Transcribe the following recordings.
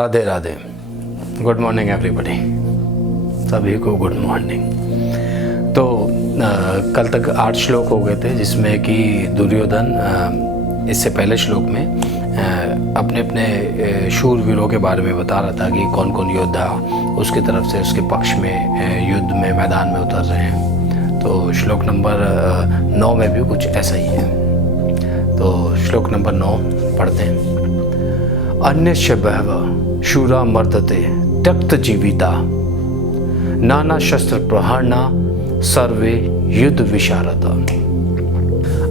Radhe Radhe. Good morning everybody, सभी को good morning. तो कल तक 8 श्लोक हो गए थे, जिसमें कि दुर्योधन इससे पहले श्लोक में अपने अपने शूरवीरों के बारे में बता रहा था कि कौन कौन योद्धा उसकी तरफ से उसके पक्ष में युद्ध में मैदान में उतर रहे हैं। तो श्लोक नंबर 9 में भी कुछ ऐसा ही है। तो श्लोक नंबर 9 पढ़ते हैं। अन्यस्य बहवः शूरा मर्दते त्यक्त जीविता नाना शस्त्र प्रहरणा सर्वे युद्ध विशारद।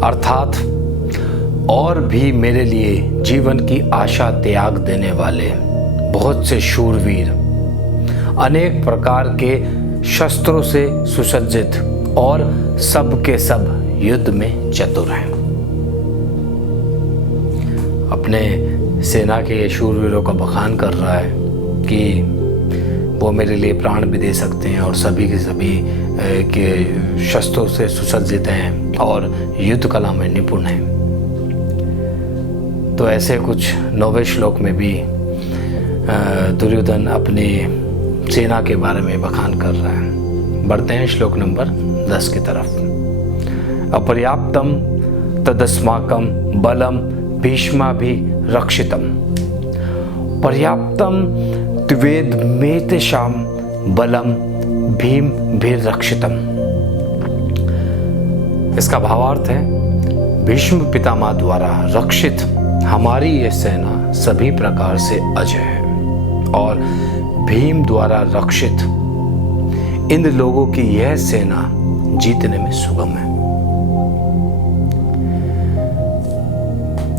अर्थात और भी मेरे लिए जीवन की आशा त्याग देने वाले बहुत से शूरवीर अनेक प्रकार के शस्त्रों से सुसज्जित और सब के सब युद्ध में चतुर हैं। अपने सेना के शूरवीरों का बखान कर रहा है कि वो मेरे लिए प्राण भी दे सकते हैं और सभी के सभी के शस्त्रों से सुसज्जित हैं और युद्ध कला में निपुण हैं। तो ऐसे कुछ 9वें श्लोक में भी दुर्योधन अपनी सेना के बारे में बखान कर रहा है। बढ़ते हैं श्लोक नंबर 10 की तरफ। अपर्याप्तम तदस्माकं बलम भीष्माभिरक्षितम् पर्याप्तम त्वेदमेतेषां बलम भीमभिरक्षितम्। इसका भावार्थ है, भीष्म पितामह द्वारा रक्षित हमारी यह सेना सभी प्रकार से अजय है और भीम द्वारा रक्षित इन लोगों की यह सेना जीतने में सुगम है।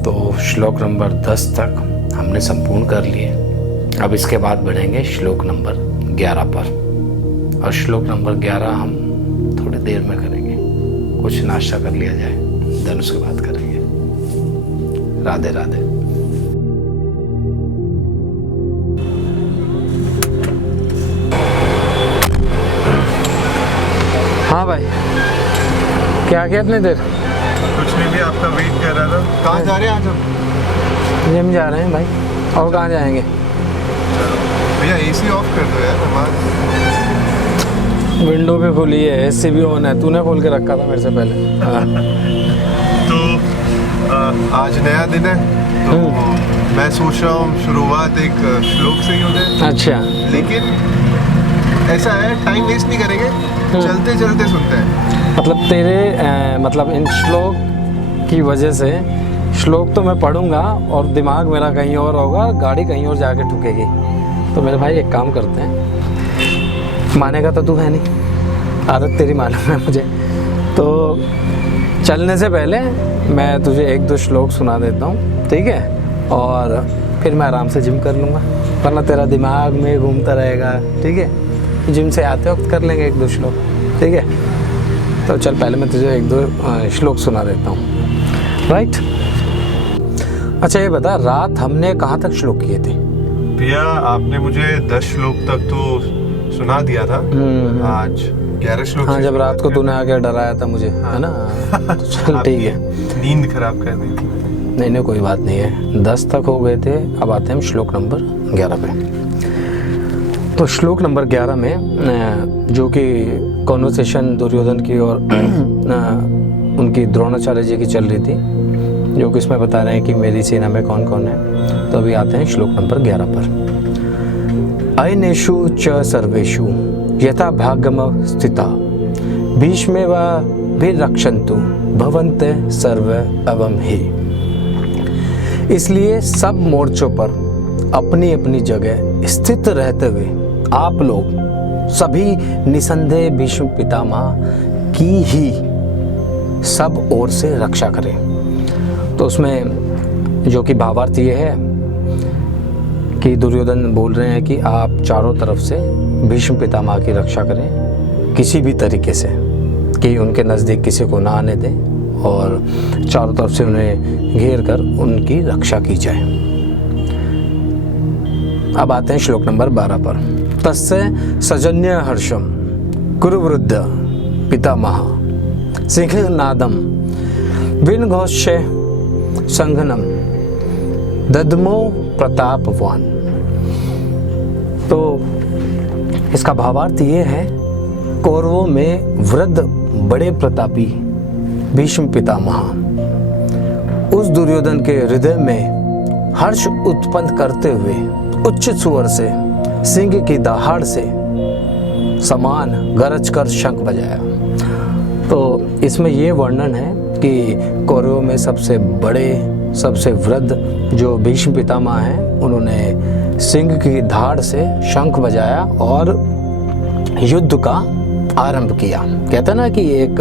तो श्लोक नंबर 10 तक हमने संपूर्ण कर लिए। अब इसके बाद बढ़ेंगे श्लोक नंबर 11 पर, और श्लोक नंबर 11 हम थोड़ी देर में करेंगे। कुछ नाश्ता कर लिया जाए, देन उसके बाद करेंगे। राधे राधे। हाँ भाई, क्या किया इतनी देर? कुछ नहीं भी, आपका वेट कर रहा था। कहाँ जा रहे हैं आज हम? जिम जा रहे हैं भाई। और कहाँ जाएंगे? भैया एसी ऑफ कर दो यार। विंडो भी खुली है, एसी भी ऑन है। तूने खोल के रखा था मेरे से पहले। हाँ। तो आज नया दिन है, तो मैं सोच रहा हूँ शुरुआत एक श्लोक से ही हो जाए। अच्छा, लेकिन ऐसा है, टाइम वेस्ट नहीं करेंगे, चलते चलते सुनते हैं। मतलब तेरे मतलब इन श्लोक की वजह से श्लोक तो मैं पढ़ूंगा और दिमाग मेरा कहीं और होगा, गाड़ी कहीं और जाके ठुकेगी। तो मेरे भाई एक काम करते हैं, मानेगा तो तू है नहीं, आदत तेरी मालूम है मुझे। तो चलने से पहले मैं तुझे 1-2 श्लोक सुना देता हूँ, ठीक है? और फिर मैं आराम से जिम कर लूँगा, वरना तेरा दिमाग में घूमता रहेगा, ठीक है? जिम से आते वक्त कर लेंगे 1-2 श्लोक, ठीक है? तो चल पहले मैं तुझे 1-2 श्लोक सुना देता हूँ, राइट? अच्छा ये बता, रात हमने कहाँ तक श्लोक किए थे? भैया आपने मुझे 10 श्लोक तक तो सुना दिया था। आज 11 श्लोक। हाँ, जब रात को तूने आके डराया था मुझे, है ना? तो चल ठीक है, नींद खराब कर दी थी। नहीं कोई बात नहीं है। 10 तक हो गए थे। अब आते हैं श्लोक नंबर 11 पे। तो श्लोक नंबर 11 में जो कि कॉन्वर्सेशन दुर्योधन की और उनकी द्रोणाचार्य जी की चल रही थी, जो कि इसमें बता रहे हैं कि मेरी सेना में कौन कौन है। तो अभी आते हैं श्लोक नंबर 11 पर। अयनेषु च सर्वेषु यथा भागम स्थिता भीष्मेव भिरक्षन्तु भवन्ते सर्वे अवम हि। इसलिए सब मोर्चों पर अपनी अपनी जगह स्थित रहते हुए आप लोग सभी निसंदेह भीष्म पितामह की ही सब ओर से रक्षा करें। तो उसमें जो कि भावार्थ ये है कि दुर्योधन बोल रहे हैं कि आप चारों तरफ से भीष्म पितामह की रक्षा करें, किसी भी तरीके से, कि उनके नज़दीक किसी को ना आने दें और चारों तरफ से उन्हें घेर कर उनकी रक्षा की जाए। अब आते हैं श्लोक नंबर 12 पर। तस्य सजन्य हर्षम कुरुवृद्ध पितामह सिंहनादम विनघोष्य संघनम दद्मो प्रतापवान। तो इसका भावार्थ ये है, कौरवों में वृद्ध बड़े प्रतापी भीष्म पितामह उस दुर्योधन के हृदय में हर्ष उत्पन्न करते हुए उच्च स्वर से सिंह की दहाड़ से समान गरज कर शंख बजाया। तो इसमें ये वर्णन है कि कौरवों में सबसे बड़े सबसे वृद्ध जो भीष्म पितामह हैं, उन्होंने सिंह की धाड़ से शंख बजाया और युद्ध का आरंभ किया। कहते हैं ना कि एक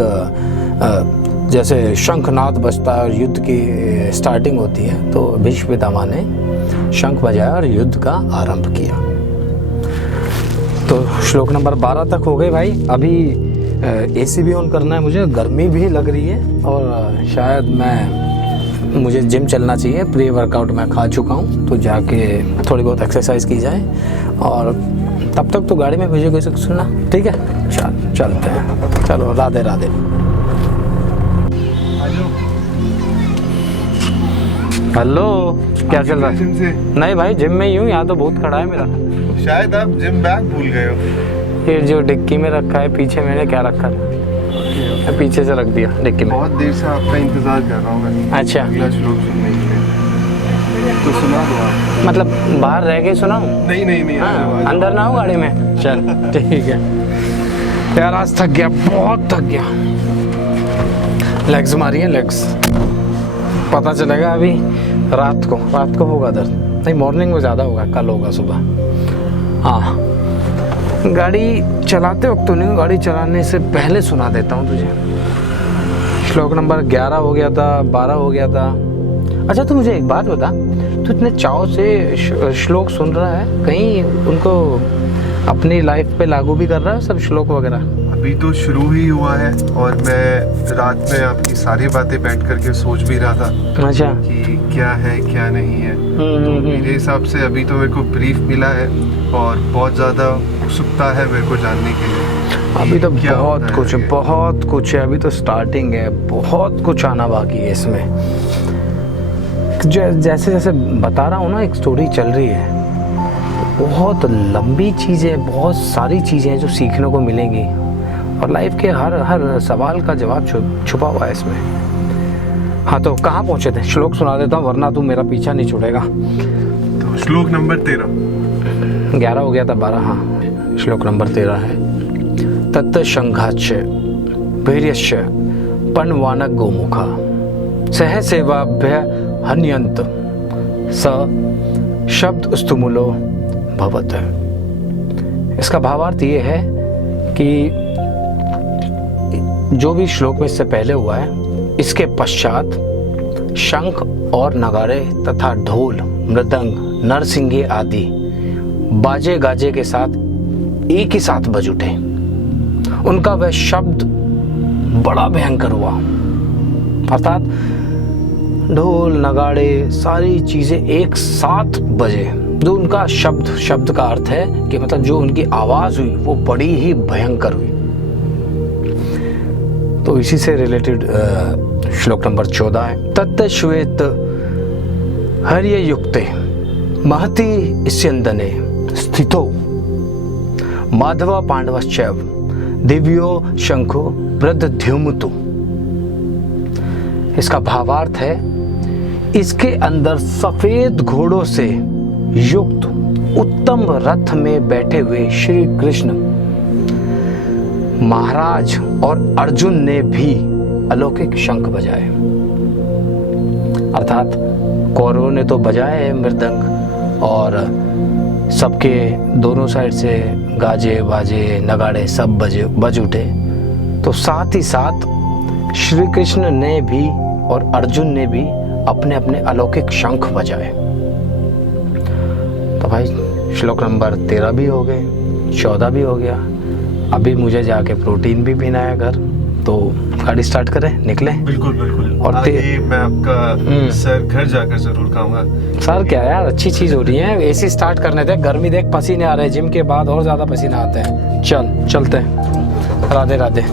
जैसे शंखनाद बजता है और युद्ध की स्टार्टिंग होती है, तो भीष्म पितामह ने शंख बजाया और युद्ध का आरंभ किया। तो श्लोक नंबर 12 तक हो गए भाई। अभी एसी भी ऑन करना है, मुझे गर्मी भी लग रही है और शायद मुझे जिम चलना चाहिए। प्री वर्कआउट मैं खा चुका हूँ, तो जाके थोड़ी बहुत एक्सरसाइज की जाए और तब तक तो गाड़ी में म्यूजिक सुनना, ठीक है? चलते हैं, चलो राधे राधे। हेलो, क्या चल रहा है? नहीं भाई, जिम में ही हूँ, यहाँ तो बहुत खड़ा है मेरा। शायद आप जिम बैग भूल गए हो। ये जो डिक्की में रखा है, पीछे मैंने क्या रखा था, मैं पीछे से रख दिया डिक्की में। बहुत देर से आपका इंतजार कर रहा हूँ मैं। अच्छा, अगला श्लोक सुनने के लिए, तो सुना दो आप। मतलब बाहर रह के सुनाऊं? नहीं हाँ, अंदर ना हो गाड़ी में। चल ठीक है यार, आज थक गया, बहुत थक गया। लेग्स मारी है, लेग्स। पता चलेगा अभी रात को होगा दर्द, नहीं मॉर्निंग में ज़्यादा होगा, कल होगा सुबह। हाँ, गाड़ी चलाते वक्त तो नहीं, गाड़ी चलाने से पहले सुना देता हूँ तुझे। श्लोक नंबर 11 हो गया था, 12 हो गया था। अच्छा, तू मुझे एक बात बता, तू इतने चाव से श्लोक सुन रहा है, कहीं उनको अपनी लाइफ पे लागू भी कर रहा है सब श्लोक वगैरह? अभी तो शुरू ही हुआ है और मैं रात में आपकी सारी बातें बैठ करके सोच भी रहा था। अच्छा, कि क्या है क्या नहीं है। तो मेरे हिसाब से अभी तो मेरे को ब्रीफ मिला है और बहुत ज़्यादा उत्सुकता है मेरे को जानने के लिए। अभी तो बहुत कुछ है, अभी तो स्टार्टिंग है, बहुत कुछ आना बाकी है इसमें। जैसे जैसे बता रहा हूँ ना, एक स्टोरी चल रही है, बहुत लंबी चीज़ें, बहुत सारी चीज़ें जो सीखने को मिलेंगी और लाइफ के हर सवाल का जवाब छुपा हुआ है इसमें। हाँ, तो कहाँ पहुँचे थे? श्लोक सुना देता हूँ, वरना तू मेरा पीछा नहीं छुड़ेगा। तो श्लोक नंबर 13, 11 हो गया था, 12। हाँ, श्लोक नंबर 13 है। तत् शंघाच्च वीर्यश्च पन्वानक गोमुखा सह सेवाभ्य हन्यंत स शब्द स्तुमुलो भवत। इसका भावार्थ ये है कि जो भी श्लोक में इससे पहले हुआ है, इसके पश्चात शंख और नगाड़े तथा ढोल, मृदंग, नरसिंगे आदि बाजे गाजे के साथ एक ही साथ बज उठे। उनका वह शब्द बड़ा भयंकर हुआ, अर्थात ढोल नगाड़े सारी चीजें एक साथ बजे। जो उनका शब्द का अर्थ है कि मतलब जो उनकी आवाज हुई वो बड़ी ही भयंकर हुई। तो इसी से रिलेटेड श्लोक नंबर 14 है। तत् श्वेत हर्य युक्ते महति स्यंदने स्थितो माधव पांडवश्चैव दिव्यो शंखो वृद्धद्युम्तु। इसका भावार्थ है, इसके अंदर सफेद घोड़ों से युक्त उत्तम रथ में बैठे हुए श्री कृष्ण महाराज और अर्जुन ने भी अलौकिक शंख बजाए। अर्थात कौरवों ने तो बजाए मृदंग और सबके दोनों साइड से गाजे बाजे नगाड़े सब बज उठे, तो साथ ही साथ श्री कृष्ण ने भी और अर्जुन ने भी अपने अपने अलौकिक शंख बजाए। तो भाई श्लोक नंबर 13 भी हो गए, 14 भी हो गया। अभी मुझे जाके प्रोटीन भी पीना है घर, तो गाड़ी स्टार्ट करें, निकले? बिल्कुल बिल्कुल। और मैं आपका सर घर जाकर जरूर खाऊंगा। सर क्या यार, अच्छी चीज हो रही है। एसी स्टार्ट करने थे, गर्मी देख, पसीने आ रहे हैं, जिम के बाद और ज्यादा पसीने आते हैं। चलते हैं। राधे राधे।